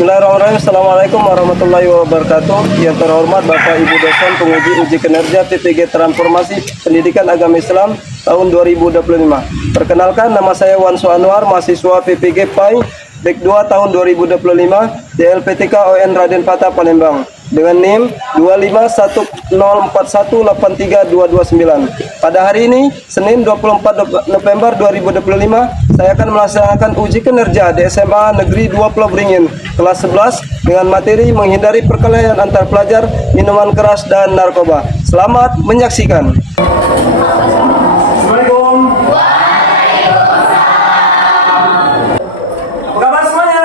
Bismillahirrahmanirrahim. Assalamualaikum warahmatullahi wabarakatuh. Yang terhormat Bapak Ibu dosen penguji uji kinerja PPG Transformasi Pendidikan Agama Islam tahun 2025. Perkenalkan, nama saya Wansu Anwar, mahasiswa PPG PAI Dek 2 tahun 2025 DLPTK ON Raden Patah Palembang dengan NIM 25104183229. Pada hari ini, Senin 24 November 2025, saya akan melaksanakan uji kinerja di SMA Negeri 2 Pulau Beringin kelas 11 dengan materi menghindari perkelahian antar pelajar, minuman keras dan narkoba. Selamat menyaksikan. Assalamualaikum. Apa kabar semuanya?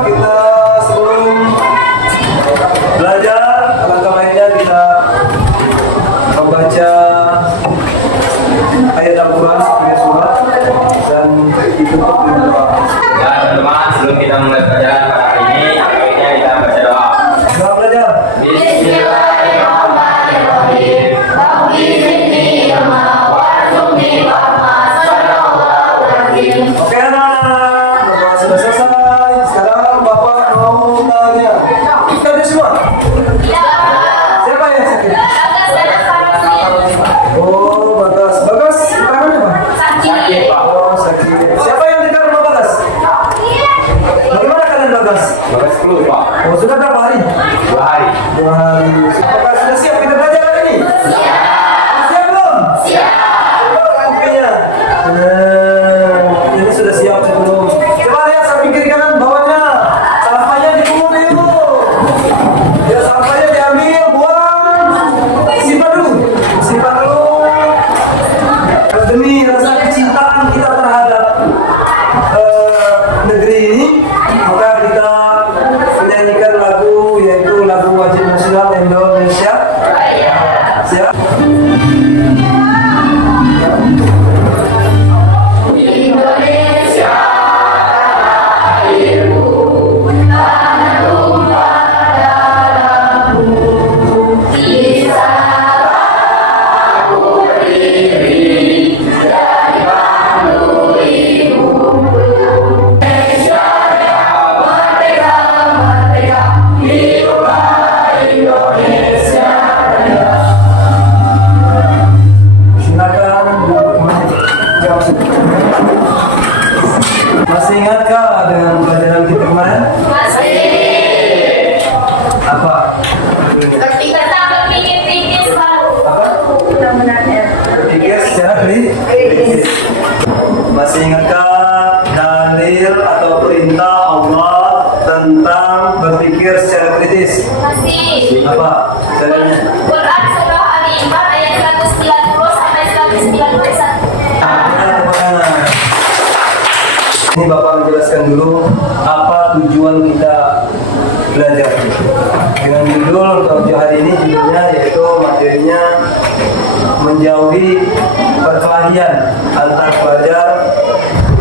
Kita sebelum belajar, alangkah baiknya kita membaca ayat Al-Quran sebagai surat dan ditutup dengan doa. Ya teman-teman, sebelum kita mulai pelajaran pada hari ini, baiknya kita baca doa. Doa belajar. Bismillahirrahmanirrahim. Oke anak-anak, berdoa sudah selesai. Sekarang Bapak mau tanya. Kita ada semua? Siapa yang sakit? Oh, Bagas. Bagas, tangannya apa? Sakit Pak. Oh, sakit. Siapa yang dekat rumah Bagas? Bagaimana kalian Bagas? Bagas dulu Pak. Oh, sudah berapa hari? 2 hari. 2 hari. Bagas sudah siap kita belajar hari ini? Siap. Siap belum? Siap. Buktinya. Ini sudah siap sebelum. Coba lihat samping kiri kanan bawahnya. Sampahnya dipungut dulu. Ya, sampahnya diambil, buang. Simpan dulu. Simpan dulu. Demi rasa kecintaan kita terhadap negeri ini, maka kita menyanyikan lagu, yaitu lagu wajib nasional Indonesia. Siap? Masih ingatkah dengan pelajaran kita kemarin? Apa? Berpikir secara kritis. Masih ingatkah dalil atau perintah Allah tentang berpikir secara kritis? Apa? Dalilnya? Quran surah Ali Imran ayat 190 sampai 191. Ini Bapak menjelaskan dulu apa tujuan kita belajar. Dengan judul untuk hari ini, judulnya yaitu materinya menjauhi perkelahian antar pelajar,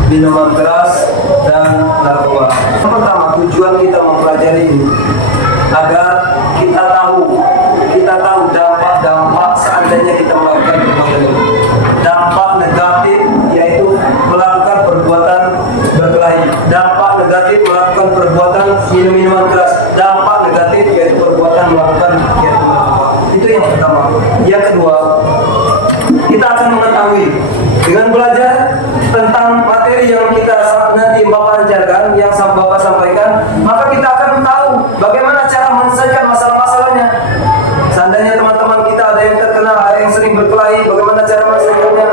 minuman keras dan narkoba. Yang pertama, tujuan kita mempelajari ini agar kita tahu dampak seandainya kita melakukan perbuatan ini. Dampak negatif yaitu melakukan perbuatan berkelahi, dampak negatif melakukan perbuatan minum-minuman keras, dampak negatif yaitu perbuatan melakukan kegiatan narkoba. Itu yang pertama. Yang kedua, kita akan mengetahui dengan belajar tentang materi yang kita nanti Bapak ajarkan, yang Bapak sampaikan, maka kita akan tahu bagaimana cara menyelesaikan masalah-masalahnya. Seandainya teman-teman kita ada yang terkena, ada yang sering berkelahi, bagaimana cara menyelesaikannya?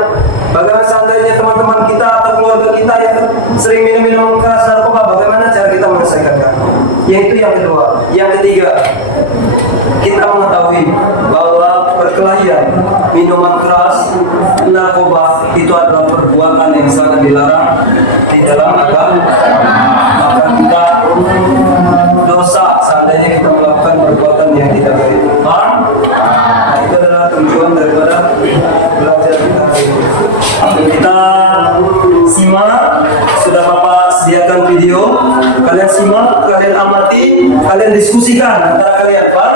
Bagaimana seandainya teman-teman kita atau keluarga kita yang sering minum-minum keras narkoba, bagaimana cara kita menyelesaikannya? Yaitu yang kedua. Yang ketiga, kita mengetahui bahwa perkelahian, minuman keras, narkoba itu adalah perbuatan yang sangat dilarang di dalam agama. Maka kita dosa seandainya kita melakukan perbuatan yang tidak baik. Paham? Nah, itu adalah tujuan daripada belajar kita hari ini. Kita simak, sudah Bapak sediakan video, kalian simak, kalian amati, kalian diskusikan antara kalian, Pak.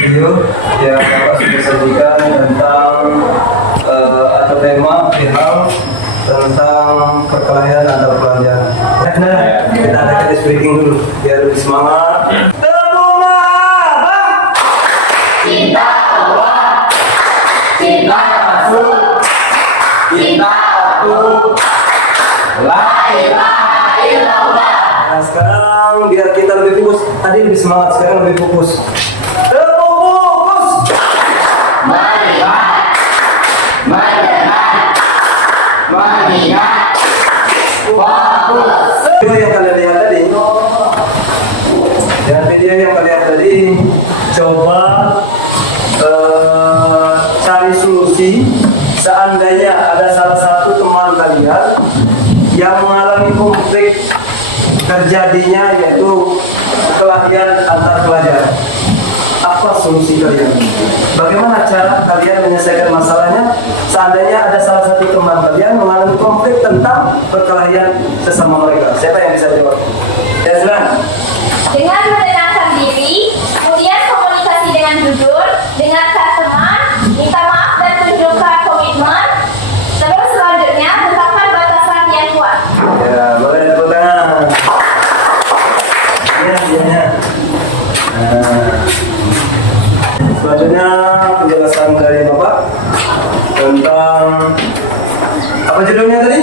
video yang Bapak sudah sajikan tentang atau tema perihal tentang perkelahian antar pelajar. Nah, kita adakan speaking dulu biar lebih semangat. Cinta Allah, cinta Rasul, cinta Rasul, la ilaha illallah. Nah, sekarang biar kita lebih fokus. Tadi lebih semangat, sekarang lebih fokus. Fokus. Melihat, mendengar, mengingat, fokus. Video yang kalian lihat tadi, dan video yang kalian tadi, coba cari solusi. Seandainya ada salah satu teman kalian yang mengalami konflik terjadinya yaitu perkelahian antar pelajar, apa solusi kalian? Bagaimana cara kalian menyelesaikan masalahnya seandainya ada salah satu teman kalian mengalami konflik tentang perkelahian sesama mereka? Siapa yang bisa jawab? Ya, silakan. Dengan menenangkan diri, kemudian komunikasi dengan jujur, dengarkan teman, minta maaf dan tunjukkan komitmen. Terus selanjutnya tetapkan batasan yang kuat. Ya, boleh tepuk tangan. Ya. Selanjutnya penjelasan dari Bapak tentang apa judulnya tadi?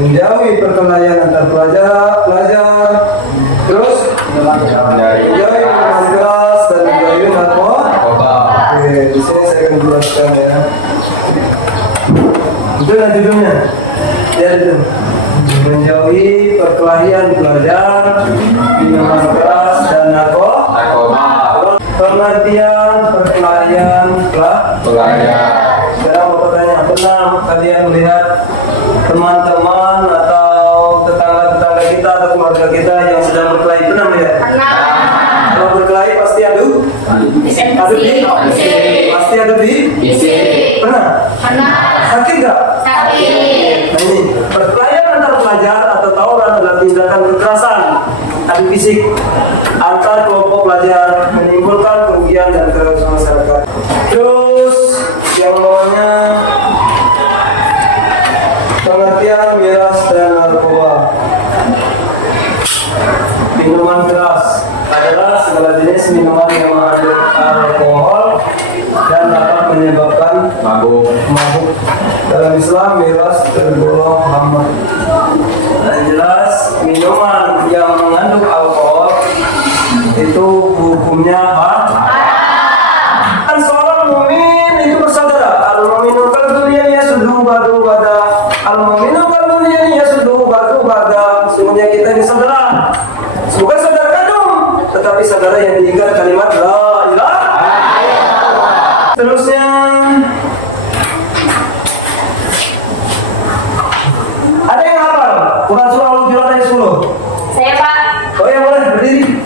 Menjauhi perkelahian antar pelajar, terus menjauhi minuman keras dan menjauhi narkoba. Oke, di sini saya akan jelaskan ya. Itu lah judulnya. Ya itu. Menjauhi perkelahian pelajar, minuman keras dan narkoba. Pengertian perkelahian pelajar. Sekarang mau bertanya, pernah kalian melihat teman-teman atau tetangga-tetangga kita atau keluarga kita yang sedang berkelahi? Pernah melihat? Kalau berkelahi pasti adu di? Pasti adu di? Pernah? Sakit nggak? Nah ini, perkelahian antar pelajar atau tawuran adalah tindakan kekerasan adu fisik antar kelompok pelajar menimbulkan kerugian dan kerusakan masyarakat. Terus yang bawahnya pengertian miras dan narkoba. Minuman keras adalah segala jenis minuman yang mengandung alkohol dan dapat menyebabkan mabuk. Dalam Islam miras tergolong haram. Nah, jelas minuman yang mengandung alkohol itu hukumnya haram. Kan seorang mukmin itu bersaudara. Al-mu'minu kalbunyan yasuddu ba'du ba'da. Al-mu'minu kalbunyan yasuddu ba'du ba'da. Sesungguhnya kita ini saudara. Bukan saudara kandung, tetapi saudara yang diikat kalimat la ilaha illallah. Terusnya ada yang hafal Quran surah Al-Hujurat ayat 10? Saya Pak. Oh ya, boleh berdiri.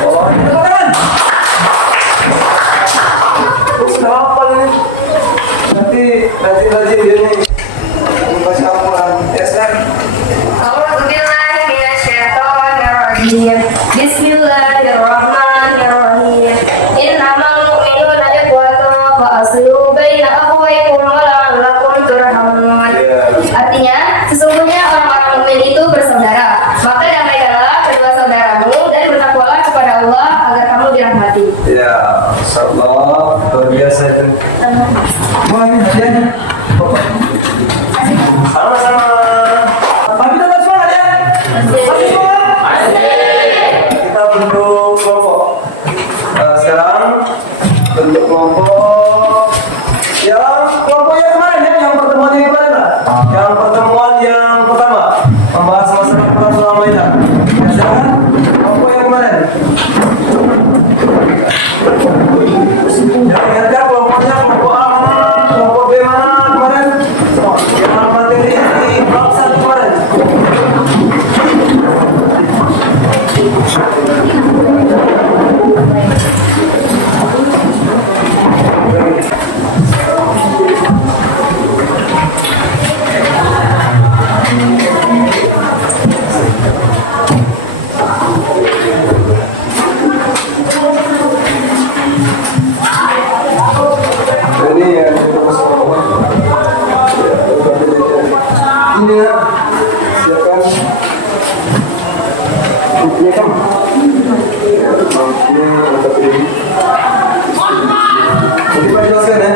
Oh, tepuk tangan. Sudah hafal ini. Nanti rajin dia nih baca Al-Quran. Ya, silakan. Bismillahirrahmanirrahim. Innamal mu'minuna ikhwatun fa aslihu baina akhawaykum wa la'allakum turhamun. Artinya, sesungguhnya orang-orang mukmin itu bersaudara. Maka damaikanlah kedua saudaramu dan bertakwalah kepada Allah agar kamu dirahmati. Ya, insyaallah luar biasa itu. Wah, ini hadiahnya. Sama-sama. Tapi kita semangat ya. Tapi semangat. Kita bentuk kelompok. Sekarang bentuk kelompok. Kelompok yang kemarin ya, yang pertemuan yang kemarin lah. Yang pertemuan yang pertama membahas masalah perang Surah Al-Maidah. Ya, silakan. Kelompok yang kemarin. Ya, lihatkan kelompoknya, kelompok A mana, kelompok B mana, ini ya. Siapkan. Ini kan. Ini untuk ini. Jadi Pak jelaskan ya.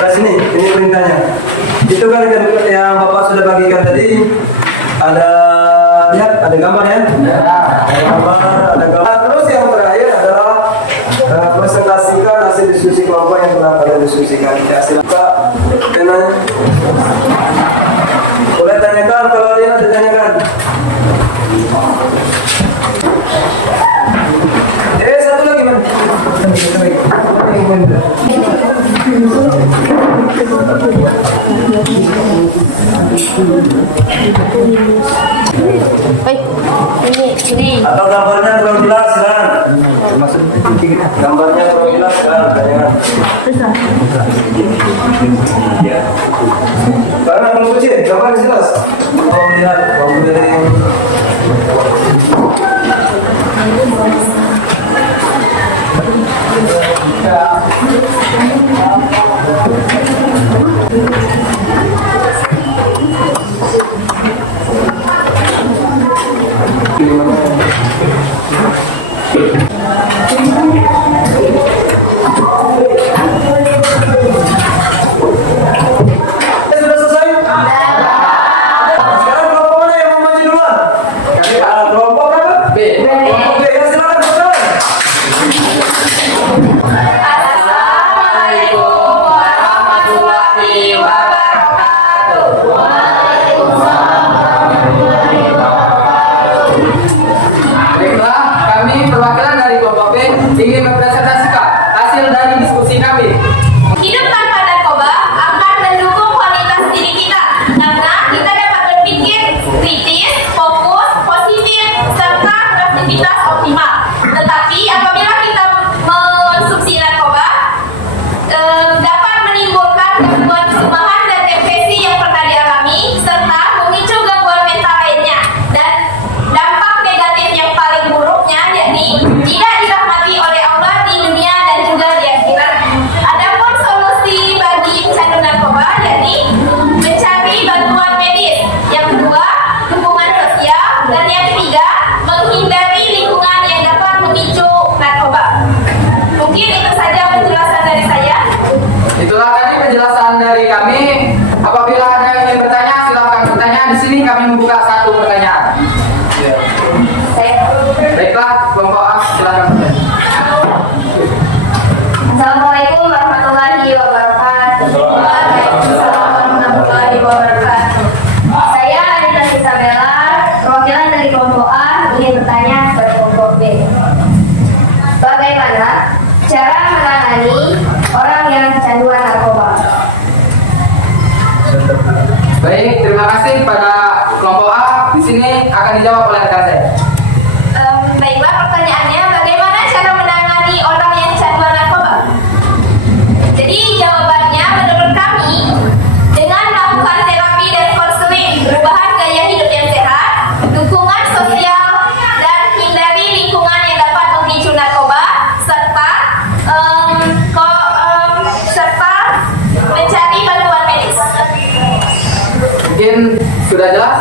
Terus ini perintahnya. Itu kan yang Bapak sudah bagikan tadi. Lihat ada gambar ya. Ada gambar. Terus yang terakhir adalah presentasikan hasil diskusi kelompok yang telah kalian diskusikan. Ya, silakan. Boleh tanyakan kalau ada yang ditanyakan. Satu lagi man. Ini. Atau gambarnya kurang jelas kan? Gambarnya kurang jelas kan? Tanyakan. Ya. Karena kalau kecil, gambar jelas. Kalau melihat, kalau dari sudah selesai? Sekarang kelompok mana yang mau maju duluan? Kelompok berapa? B. Kelompok B, ya silakan berjalan. Assalamualaikum warahmatullahi wabarakatuh. Baiklah, kami perwakilan dari kelompok B ingin mempresentasikan hasil dari diskusi kami. Hidup tanpa narkoba akan mendukung kualitas diri kita karena kita dapat berpikir kritis, fokus, positif, serta beraktivitas optimal. Tetapi apabila kita mengonsumsi narkoba, dapat menimbulkan gangguan perubahan dan depresi yang pernah dialami, serta memicu gangguan mental lainnya. Dan dampak negatif yang paling buruknya yakni tidak dirahmati oleh Allah di dunia dan juga di akhirat. Adapun solusi bagi pecandu narkoba yakni mencari bantuan medis. Yang kedua, dukungan sosial, dan yang ketiga, menghindari lingkungan yang dapat memicu narkoba. Mungkin itu saja penjelasan dari saya. Itulah tadi penjelasan dari kami. Apabila ada yang ingin bertanya, silakan bertanya. Di sini kami membuka satu pertanyaan. Baiklah, kelompok A silakan bertanya. Assalamualaikum warahmatullahi wabarakatuh. Waalaikumsalam warahmatullahi wabarakatuh. Saya Anita Isabella, perwakilan dari kelompok A, ingin bertanya kepada kelompok B. Bagaimana cara menangani orang yang kecanduan narkoba? Baik, terima kasih pada kelompok A. Di sini akan dijawab oleh rekan saya. Baiklah, pertanyaannya bagaimana cara menangani orang yang kecanduan narkoba? Jadi jawabannya menurut kami dengan melakukan terapi dan konseling, perubahan gaya hidup yang sehat, dukungan sosial, dan hindari lingkungan yang dapat memicu narkoba, serta mencari bantuan medis. Mungkin sudah jelas?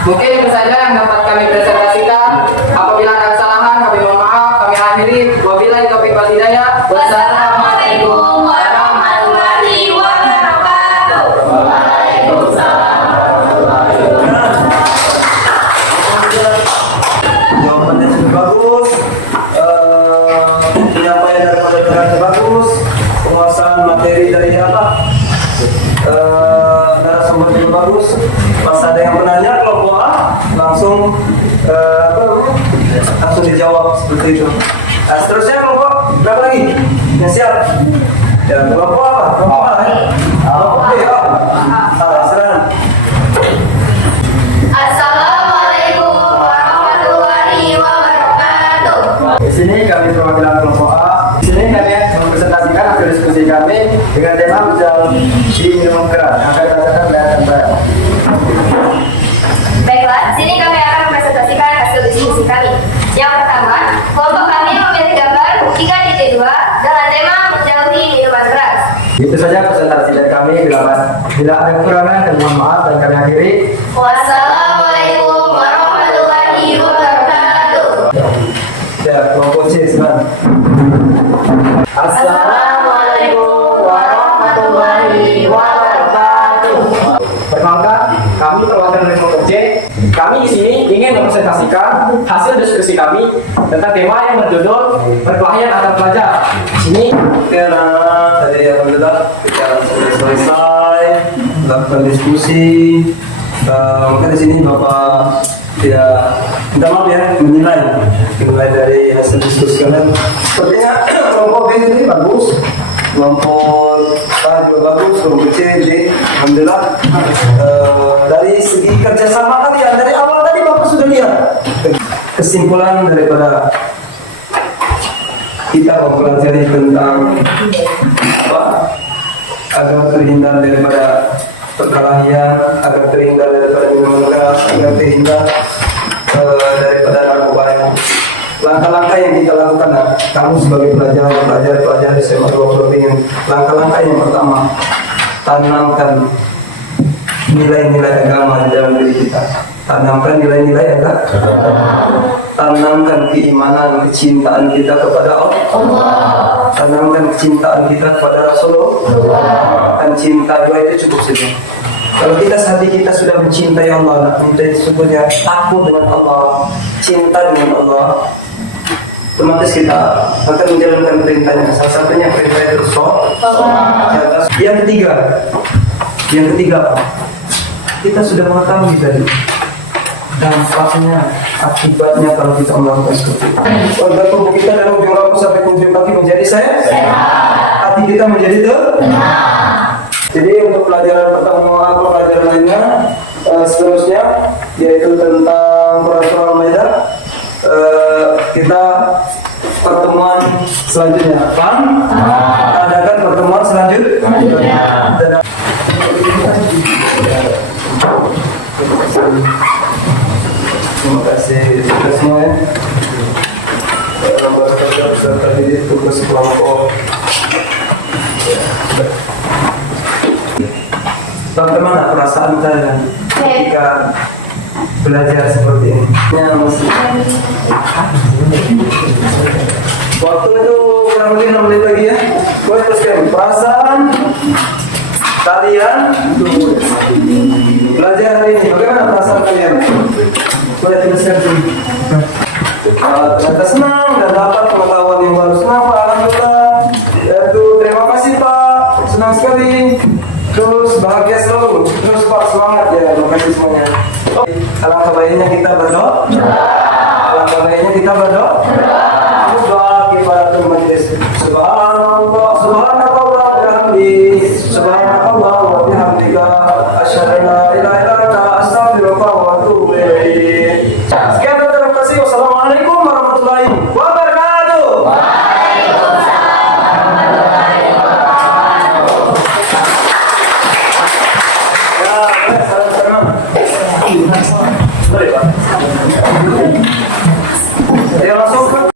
Mungkin itu saja yang dapat kami presentasikan. Apabila ada kesalahan, kami mohon maaf. Kami akhiri. Wabillahi taufiq wal hidayah. Wassalamualaikum warahmatullahi wabarakatuh. Jawabannya sudah bagus, penyampaian daripada rekan bagus, penguasaan materi dari apa, narasumber juga bagus. Pas ada yang menanya kelompok A, langsung langsung dijawab seperti itu. Nah, seterusnya kelompok berapa lagi? Yang siap? Ya, kelompok apa? Kelompok A ya? Kelompok B ya? Silakan. Assalamualaikum warahmatullahi wabarakatuh. Di sini kami perwakilan kelompok A. Di sini kami mempresentasikan hasil diskusi kami dengan tema menjauhi minuman keras yang akan dirasakan oleh rekan saya. Baiklah, sini kami akan mempresentasikan hasil diskusi kami. Yang pertama, kelompok kami Itu saja presentasi dari kami. Bila ada kekurangan, dan mohon maaf dan kami akhiri. Wassalamualaikum warahmatullahi wabarakatuh. Ya, kelompok C silakan. Assalamualaikum warahmatullahi wabarakatuh. Perkenalkan, kami perwakilan dari kelompok C. Kami di sini ingin mempresentasikan hasil diskusi kami tentang tema yang berjudul perkelahian antar pelajar. Di sini Oke, anak tadi alhamdulillah kita sudah selesai melakukan diskusi. Maka di sini Bapak ya minta maaf ya menilai dari hasil diskusi kalian. Sepertinya kelompok B ini bagus, kelompok A juga bagus, kelompok C D alhamdulillah. Dari segi kerjasama kalian dari awal tadi Bapak sudah lihat kesimpulan daripada kita mempelajari tentang apa agar terhindar daripada perkelahian, agar terhindar daripada minuman keras, agar terhindar daripada narkoba. Langkah-langkah yang kita lakukan, kamu sebagai pelajar di SMA 2 Provinsi, langkah-langkah yang pertama, tanamkan nilai-nilai agama di dalam diri kita. Tanamkan nilai-nilai agama. Tanamkan keimanan, kecintaan kita kepada Allah. Tanamkan kecintaan kita kepada Rasulullah. Dan cinta dua itu cukup saja. Kalau kita hati kita sudah mencintai Allah, mencintai sesungguhnya takut dengan Allah, cinta dengan Allah, otomatis kita akan menjalankan perintahnya. Salah satunya perintah itu sholat. Yang ketiga apa? Kita sudah mengetahui tadi dampaknya, akibatnya kalau kita melakukan seperti itu. Organ tubuh kita dari ujung rambut sampai ujung kaki menjadi sehat. Hati kita menjadi tenang. Jadi untuk pelajaran pertama, pelajaran lainnya seterusnya yaitu tentang peraturan Al-Maidah. Kita pertemuan selanjutnya. Paham? Adakan pertemuan selanjutnya. Terima kasih kita semua ya. Nomor peserta didik tugas kelompok. Bagaimana perasaan kalian ketika belajar seperti ini? Ya, masih. Waktu itu kurang lebih 6 menit lagi ya. Boleh teruskan perasaan kalian belajar hari ini. Bagaimana perasaan kalian? Boleh teruskan sini. Ternyata senang dan dapat